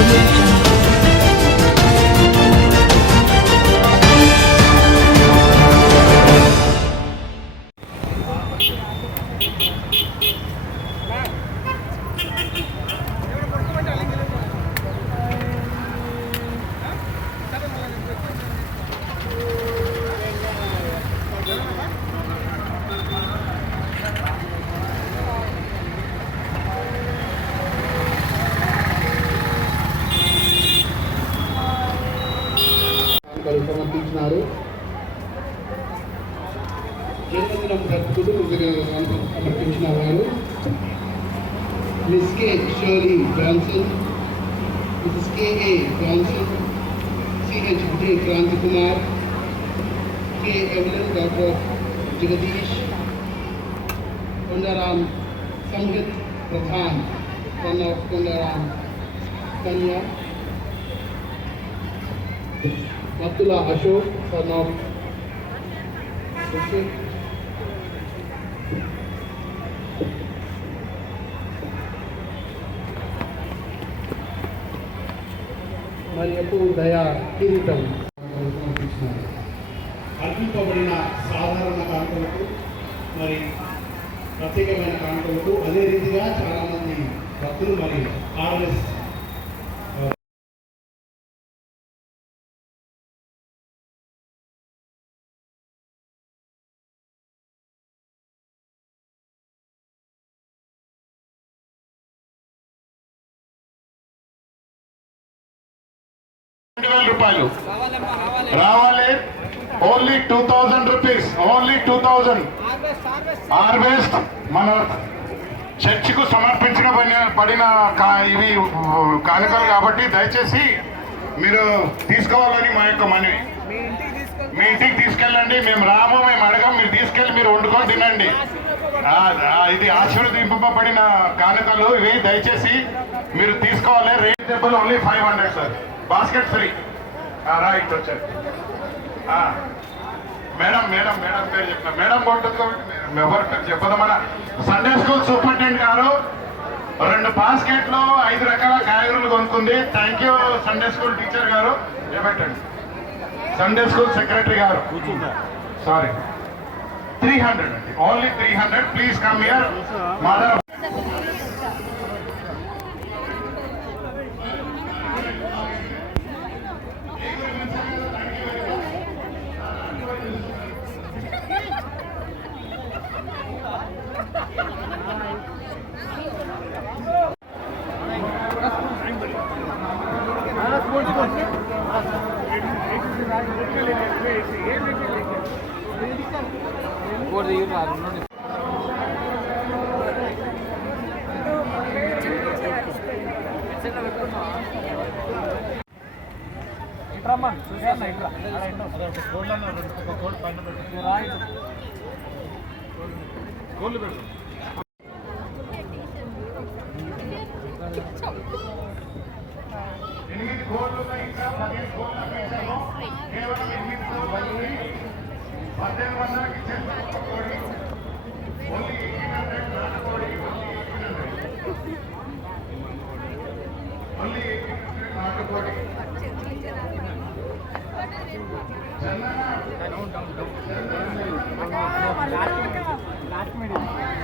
Remove Naru. Miss K. Shirley Branson, Mrs. K. A. Branson, C. H. D. Kranti K. Evelyn, Dr. Jagadish, Kundaram Sangit Pradhan, son of Kanya. Thank you. మత్తుల అశోక్ సన్ మరియు దయా కిరీటం అర్పింపబడిన సాధారణ కానుకలకు మరి ప్రత్యేకమైన కానుకలకు అదే రీతిగా చాలామంది భక్తులు మరి ఆర్ఎస్ వేల రూపాయలు. రావాలి. Only two thousand rupees only two thousand harvest మన చర్చికు సమర్పించిన పడిన- పడిన కా- ఇవి కానుకలు కాబట్టి దయచేసి మీరు తీసుకోవాలని మా యొక్క మనవి. మీ ఇంటికి తీసుకెళ్ళండి. మేము రాము మేము అడగం. మీరు తీసుకెళ్ళి మీరు వండుకొని తినండి. ఇది ఆశీర్వదింపబడిన కానుకలు ఇవి. దయచేసి మీరు తీసుకోవాలి. Rate only five hundred sir basket free right వచ్చారు. మేడం మేడం మేడం పేరు చెప్పిన మేడం బాగుంటుంది కాబట్టి ఎవరి పేరు చెప్పదు మన సండే స్కూల్ సూపరింటెండెంట్ గారు రెండు బాస్కెట్లు ఐదు రకాల కాయగూరలు కొనుక్కుంది. Thank you Sunday school teacher గారు. ఏమంటండి? సండే స్కూల్ సెక్రటరీ గారు. సారీ త్రీ హండ్రెడ్ అండి. Only three hundred please come here mother ఇట్రమ్మా చూసాను ఇట్రా కోడ్ పైన రాయి కోళ్ళు పెట్టు Thank you. ఎనిమిది కోట్లు ఇంకా పదిహేను కోట్లు పెంచాము. కేవలం ఎనిమిది కోట్లు పద్దెనిమిది వందలకి ఇచ్చేస్తాం ఒక కోడి. ఓన్లీ 1800 నాటుకోడి, ఓన్లీ 1800. ఓన్లీ 1800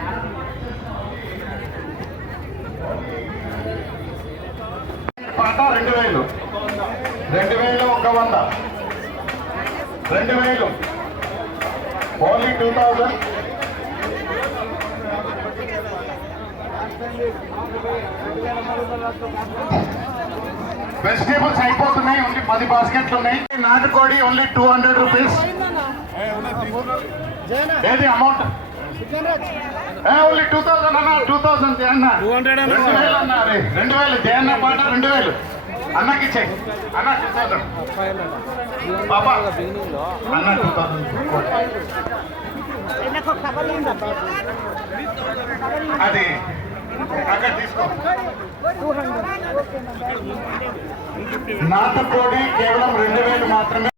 నాటుకోడి. పాట రెండు వేలు రెండు వేలు ఒక వంద రెండు వేలు ఓన్లీ టూ థౌజండ్ వెజిటేబుల్స్ అయిపోతున్నాయి ఓన్లీ పది బాస్కెట్లు ఉన్నాయి నాటుకోడి ఓన్లీ టూ హండ్రెడ్ రూపీస్ ఏది అమౌంట్ ఓన్లీ టూ థౌసండ్ అన్న టూ థౌసండ్ అన్న? రెండు వేలు అన్న అరే రెండు వేలు జయన్న పాట రెండు వేలు. అన్నకి ఇచ్చేయి అన్న టూ థౌసండ్ బాబా అన్న టూ థౌసండ్ అది అక్కడ తీసుకో. నాటుకోడి కేవలం రెండు వేలు మాత్రమే.